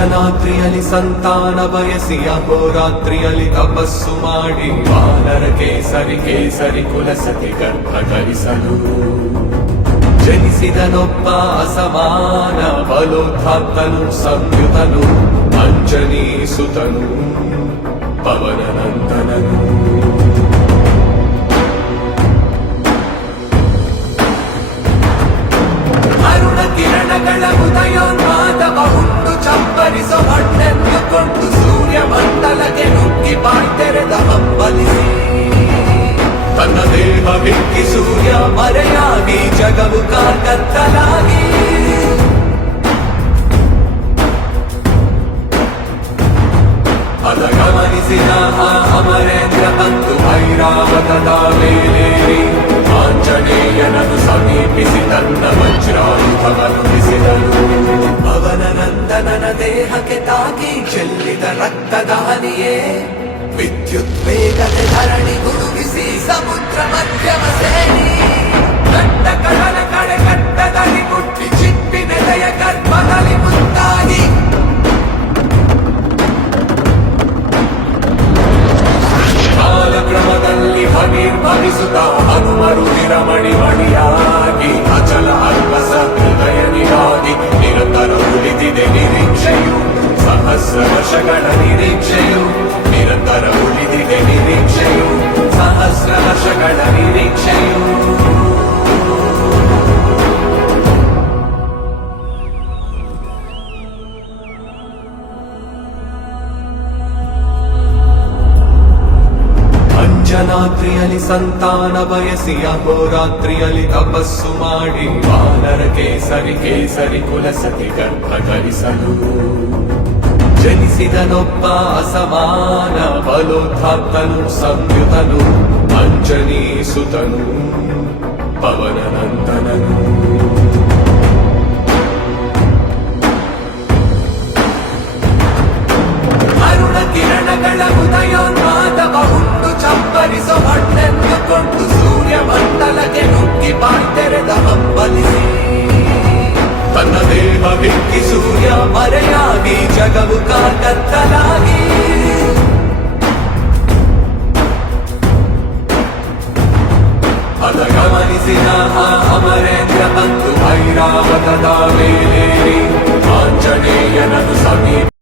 ಅಂಜನಾದ್ರಿಯಲ್ಲಿ ಸಂತಾನ ಬಯಸಿ ಅಹೋರಾತ್ರಿಯಲ್ಲಿ ತಪಸ್ಸು ಮಾಡಿ ವಾನರ ಕೇಸರಿ ಕುಲಸತಿ ಗರ್ಭ ಧರಿಸಲು ಜನಿಸಿದನೊಬ್ಬ ಅಸಮಾನ ಬಲೋದ್ಧಾತ್ತನು ಸಂಯುತನು ಅಂಜನಿ ಸುತನು ಪವನನಂದನನು ಅರುಣ ಕಿರಣಗಳ ಉದಯೋನ್ಮಾದವ ಹುಟ್ಟು ಚಪ್ಪರಿಸೋ ಹೊಟ್ಟೆಂದುಕೊಂಡು ಸೂರ್ಯ ಮಂಡಲಕ್ಕೆ ನುಗ್ಗಿ ಬಾಯ್ತೆರೆದ ಹಂಬಲಿಸಿ ತನ್ನ ದೇಹ ಬಿಕ್ಕಿ ಸೂರ್ಯ ಮರೆಯಾಗಿ ಜಗವು ಕತ್ತಲಾಗಿ ಅದ ಗಮನಿಸಿದ ಅಮರೇಂದ್ರ ಬಂದು ಐರಾವತದ ಮೇಲೇರಿ ಆಂಜನೇಯನನ್ನು ಸಮೀಪಿಸಿ ತನ್ನ ವಜ್ರಾಯುಧವನ್ನು ಬಿಸಿದನು ಅವನ ನಂದನನ ದೇಹಕ್ಕೆ ತಾಗಿ ಚೆಲ್ಲಿದ ರಕ್ತದ ಹನಿಯೇ ವಿದ್ಯುತ್ ವೇಗತೆ ಧರಣಿ ಗುಡುಗಿಸಿ ಸಮುದ್ರ ಮಧ್ಯಮ ಸೇರಿ ಕಟ್ಟ ಕಡಲ ಕಡೆ ಕಟ್ಟದಲ್ಲಿ ಮುಟ್ಟಿ ಚಿಪ್ಪಿನೆಲೆಯ ಗರ್ಭದಲ್ಲಿ ಮುಂದಾಗಿ ಕಾಲಕ್ರಮದಲ್ಲಿ ಹನಿರ್ಭವಿಸುತ್ತ ಹನುಮರು ವಿರಮಣಿಯಾಗಿ ಅಚಲ ಅಲ್ಪಸ ಹೃದಯನಿಗಾಗಿ ನಿರಂತರ ಉಳಿದಿದೆ ನಿರೀಕ್ಷೆಯು ಸಹಸ್ರ ವರ್ಷಗಳ ನಿರೀಕ್ಷೆಯು ನಿರಂತರ ಉಳಿದಿದೆ ನಿರೀಕ್ಷೆಯು ಸಹಸ್ರ ವರ್ಷಗಳ ನಿರೀಕ್ಷೆಯು ಅಂಜನಾದ್ರಿಯಲ್ಲಿ ಸಂತಾನ ಬಯಸಿ ಅಹೋರಾತ್ರಿಯಲ್ಲಿ ತಪಸ್ಸು ಮಾಡಿ ವಾನರ ಕೇಸರಿ ಕುಲಸತಿ ಗರ್ಭ ಧರಿಸಲು ಜನಿಸಿದನೊಬ್ಬ ಅಸಮಾನ ಬಲೋದ್ಧಾತ್ತನು ಸಂಯುತನು ಅಂಜನಿ ಸುತನು ಪವನನಂದನನು ಅರುಣ ಕಿರಣಗಳ ಉದಯೋನ್ಮಾದವ ಹುಟ್ಟು ಚಪ್ಪರಿಸೋ ಹೊಟ್ಟೆಂದುಕೊಂಡು ಸೂರ್ಯ ಮಂಡಲಕ್ಕೆ ನುಗ್ಗಿ ಬಾಯ್ತೆರೆದ ಹಂಬಲಿಸಿ ತನ್ನ ದೇಹ ಬಿಕ್ಕಿ ಸೂರ್ಯ ಮರೆಯಾಗಿ ಜಗವು ಕತ್ತಲಾಗಿ ಅದ ಗಮನಿಸಿದ ಅಮರೇಂದ್ರ ಬಂದು ಐರಾವತದ ಮೇಲೆ